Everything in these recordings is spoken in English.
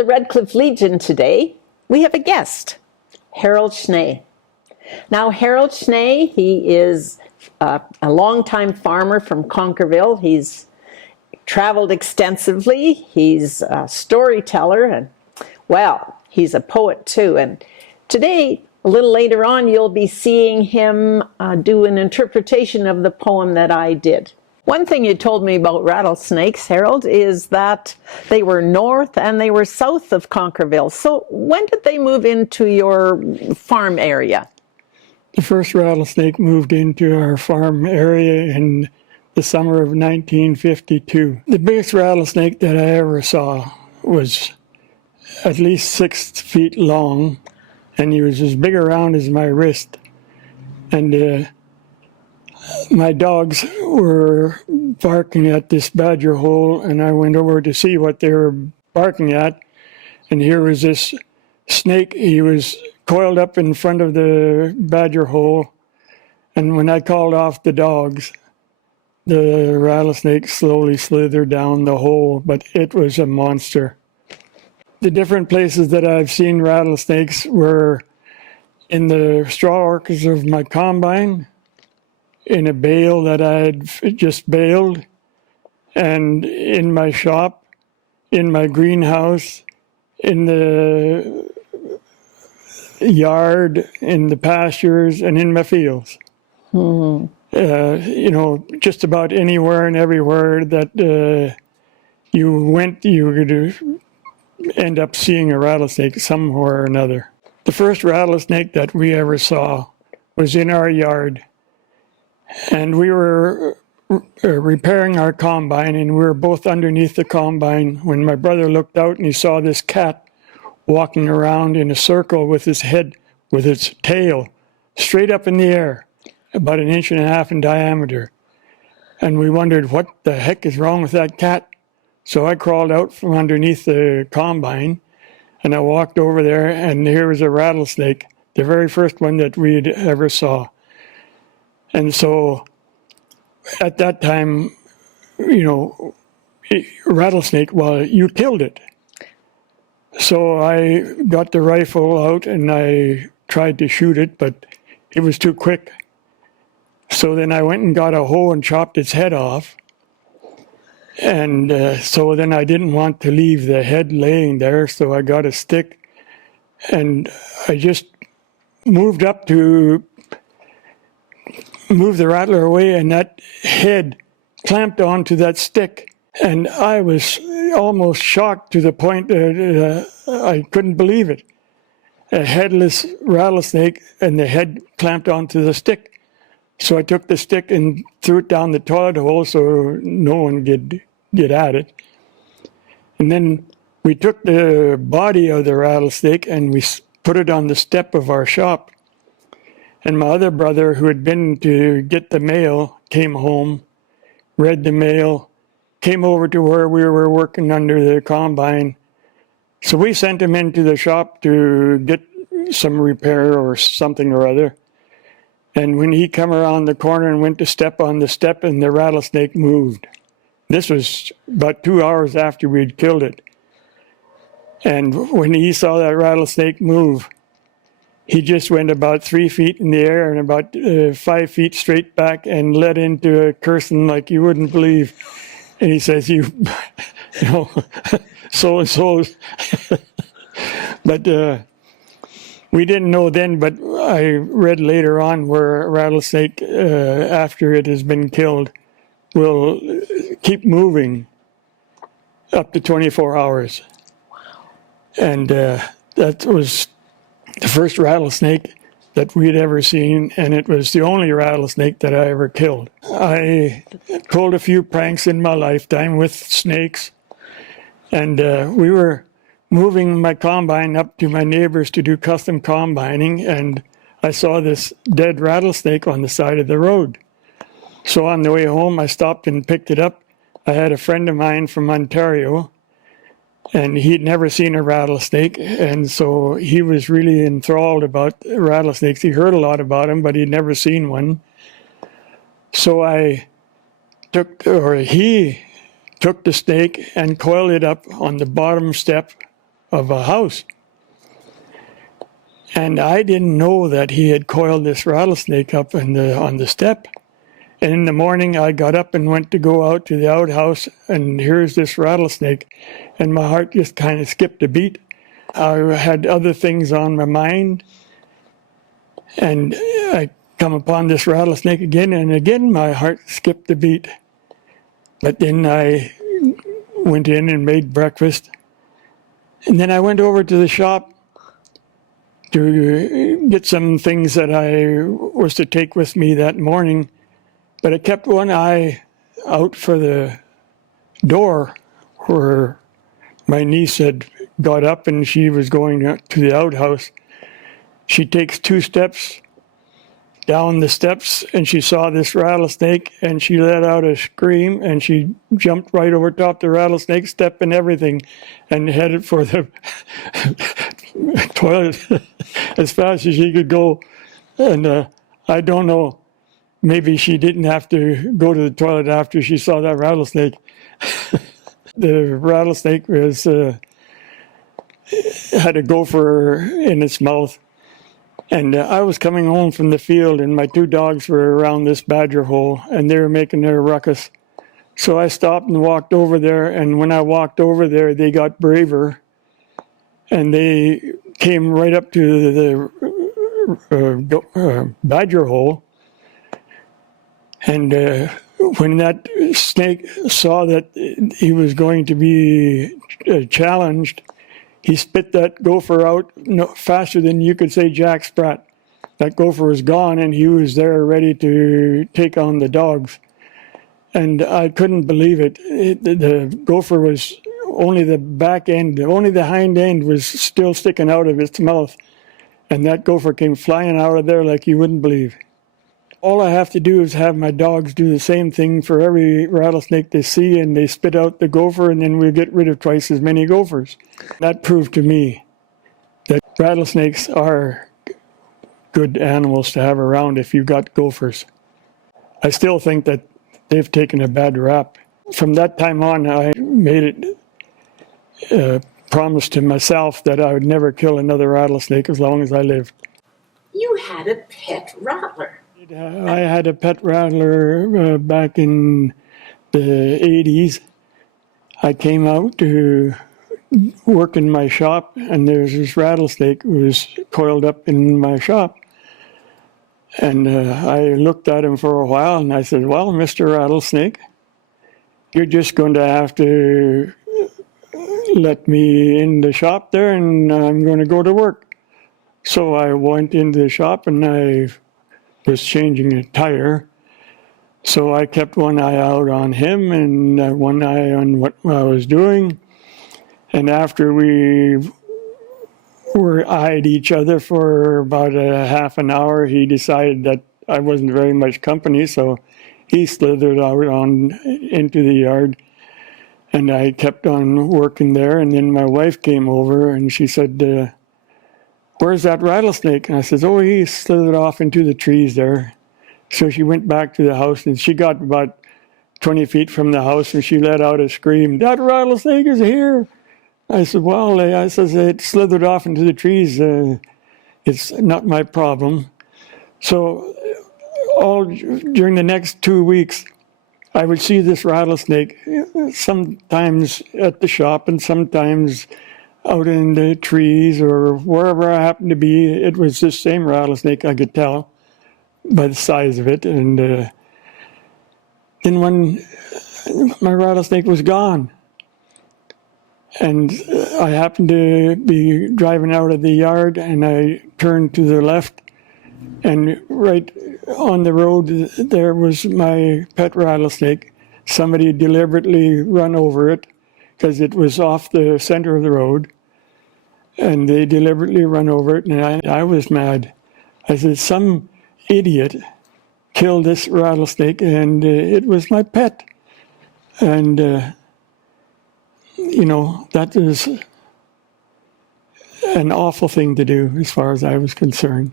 the Red Cliff Legion today, we have a guest, Harold Schnee. Now, Harold Schnee, he is a longtime farmer from Conkerville. He's traveled extensively. He's a storyteller, and, well, he's a poet too. And today, a little later on, you'll be seeing him do an interpretation of the poem that I did. One thing you told me about rattlesnakes, Harold, is that they were north and they were south of Conkerville. So when did they move into your farm area? The first rattlesnake moved into our farm area in the summer of 1952. The biggest rattlesnake that I ever saw was at least 6 feet long, and he was as big around as my wrist. And my dogs were barking at this badger hole, and I went over to see what they were barking at. And here was this snake. He was coiled up in front of the badger hole. And when I called off the dogs, the rattlesnake slowly slithered down the hole, but it was a monster. The different places that I've seen rattlesnakes were in the straw orchards of my combine, in a bale that I had just baled, and in my shop, in my greenhouse, in the yard, in the pastures, and in my fields. Just about anywhere and everywhere that you went, you were going to end up seeing a rattlesnake somewhere or another. The first rattlesnake that we ever saw was in our yard. And we were repairing our combine, and we were both underneath the combine when my brother looked out and he saw this cat walking around in a circle with his head, with its tail, straight up in the air, about 1.5 inches in diameter. And we wondered, what the heck is wrong with that cat? So I crawled out from underneath the combine, and I walked over there, and here was a rattlesnake, the very first one that we'd ever saw. And so at that time, rattlesnake, well, you killed it. So I got the rifle out and I tried to shoot it, but it was too quick. So then I went and got a hoe and chopped its head off. And so then I didn't want to leave the head laying there, so I got a stick and I just moved up to move the rattler away, and that head clamped onto that stick. And I was almost shocked to the point that I couldn't believe it. A headless rattlesnake and the head clamped onto the stick. So I took the stick and threw it down the toilet hole so no one could get at it. And then we took the body of the rattlesnake and we put it on the step of our shop. And my other brother, who had been to get the mail, came home, read the mail, came over to where we were working under the combine. So we sent him into the shop to get some repair or something or other. And when he come around the corner and went to step on the step, and the rattlesnake moved. This was about 2 hours after we'd killed it. And when he saw that rattlesnake move, he just went about 3 feet in the air and about 5 feet straight back and let into a cursing like you wouldn't believe. And he says, so-and-so. But we didn't know then, but I read later on where a rattlesnake, after it has been killed, will keep moving up to 24 hours. And that was the first rattlesnake that we'd ever seen, and it was the only rattlesnake that I ever killed. I pulled a few pranks in my lifetime with snakes, and we were moving my combine up to my neighbors to do custom combining, and I saw this dead rattlesnake on the side of the road. So on the way home, I stopped and picked it up. I had a friend of mine from Ontario, and he'd never seen a rattlesnake, and so he was really enthralled about rattlesnakes. He heard a lot about them, but he'd never seen one. So he took the snake and coiled it up on the bottom step of a house. And I didn't know that he had coiled this rattlesnake up on the step. And in the morning, I got up and went to go out to the outhouse, and here's this rattlesnake. And my heart just kind of skipped a beat. I had other things on my mind. And I come upon this rattlesnake again, and again my heart skipped a beat. But then I went in and made breakfast. And then I went over to the shop to get some things that I was to take with me that morning. But I kept one eye out for the door where my niece had got up and she was going to the outhouse. She takes 2 steps down the steps and she saw this rattlesnake and she let out a scream and she jumped right over top the rattlesnake, step and everything, and headed for the toilet as fast as she could go. And I don't know, maybe she didn't have to go to the toilet after she saw that rattlesnake. The rattlesnake had a gopher in its mouth. And I was coming home from the field, and my 2 dogs were around this badger hole, and they were making their ruckus. So I stopped and walked over there, and when I walked over there, they got braver, and they came right up to the badger hole. And when that snake saw that he was going to be challenged, he spit that gopher out faster than you could say Jack Sprat. That gopher was gone, and he was there ready to take on the dogs. And I couldn't believe it. The gopher was only the back end, only the hind end was still sticking out of its mouth. And that gopher came flying out of there like you wouldn't believe. All I have to do is have my dogs do the same thing for every rattlesnake they see, and they spit out the gopher, and then we get rid of twice as many gophers. That proved to me that rattlesnakes are good animals to have around if you've got gophers. I still think that they've taken a bad rap. From that time on, I made it a promise to myself that I would never kill another rattlesnake as long as I lived. You had a pet rattler. I had a pet rattler back in the 80s. I came out to work in my shop, and there's this rattlesnake who was coiled up in my shop. And I looked at him for a while, and I said, well, Mr. Rattlesnake, you're just going to have to let me in the shop there, and I'm going to go to work. So I went into the shop, and I was changing a tire. So I kept one eye out on him and one eye on what I was doing. And after we were eyed each other for about a half an hour, he decided that I wasn't very much company, so he slithered out into the yard. And I kept on working there, and then my wife came over and she said, where's that rattlesnake? And I said, oh, he slithered off into the trees there. So she went back to the house, and she got about 20 feet from the house, and she let out a scream, that rattlesnake is here. I said, well, it slithered off into the trees. It's not my problem. So all during the next 2 weeks, I would see this rattlesnake sometimes at the shop and sometimes out in the trees or wherever I happened to be. It was this same rattlesnake, I could tell by the size of it. And then when my rattlesnake was gone, and I happened to be driving out of the yard, and I turned to the left, and right on the road there was my pet rattlesnake. Somebody deliberately run over it because it was off the center of the road, and they deliberately run over it, and I was mad. I said, some idiot killed this rattlesnake, and it was my pet. And that is an awful thing to do as far as I was concerned.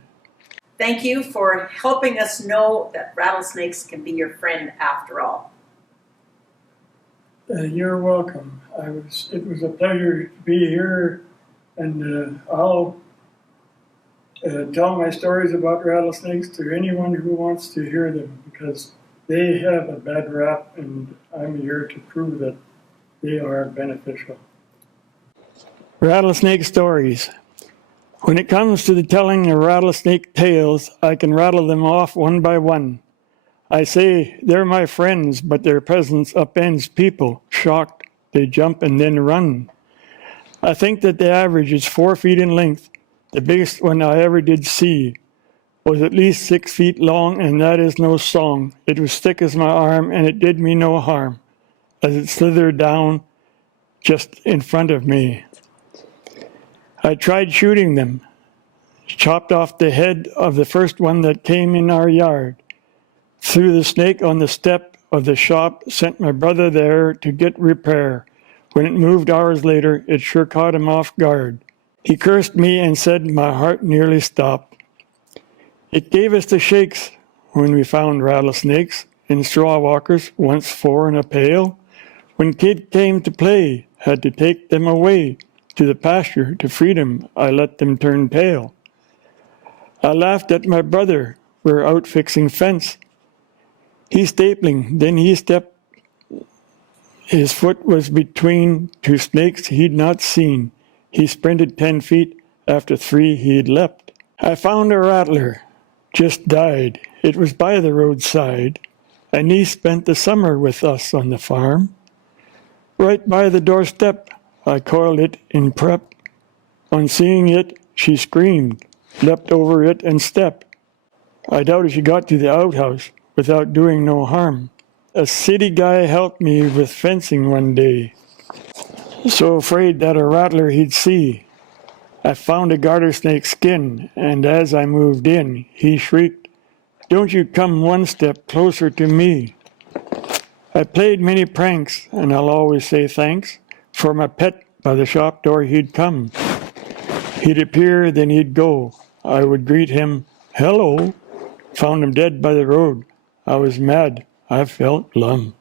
Thank you for helping us know that rattlesnakes can be your friend after all. You're welcome. It was a pleasure to be here and I'll tell my stories about rattlesnakes to anyone who wants to hear them, because they have a bad rap, and I'm here to prove that they are beneficial. Rattlesnake stories. When it comes to the telling of rattlesnake tales, I can rattle them off one by one. I say they're my friends, but their presence upends people. Shocked, they jump and then run. I think that the average is 4 feet in length. The biggest one I ever did see was at least 6 feet long, and that is no song. It was thick as my arm, and it did me no harm, as it slithered down just in front of me. I tried shooting them, chopped off the head of the first one that came in our yard, threw the snake on the step of the shop, sent my brother there to get repair. When it moved hours later, it sure caught him off guard. He cursed me and said my heart nearly stopped. It gave us the shakes when we found rattlesnakes in straw walkers, once 4 in a pail. When kid came to play, had to take them away to the pasture to freedom, I let them turn pale. I laughed at my brother, we're out fixing fence. He's stapling, then he stepped. His foot was between 2 snakes he'd not seen. He sprinted 10 feet, after 3 he'd leapt. I found a rattler, just died. It was by the roadside. A niece spent the summer with us on the farm. Right by the doorstep, I coiled it in prep. On seeing it, she screamed, leapt over it and stepped. I doubt if she got to the outhouse without doing no harm. A city guy helped me with fencing one day. So afraid that a rattler he'd see. I found a garter snake skin, and as I moved in, he shrieked, "Don't you come one step closer to me." I played many pranks, and I'll always say thanks, for my pet by the shop door he'd come. He'd appear, then he'd go. I would greet him, "Hello." Found him dead by the road. I was mad. I felt glum.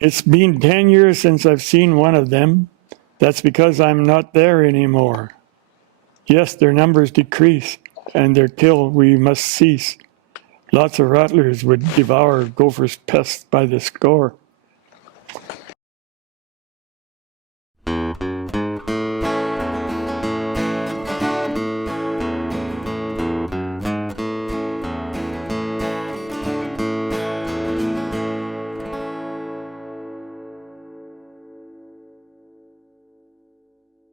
It's been 10 years since I've seen one of them. That's because I'm not there anymore. Yes, their numbers decrease, and their kill we must cease. Lots of rattlers would devour gophers' pests by the score.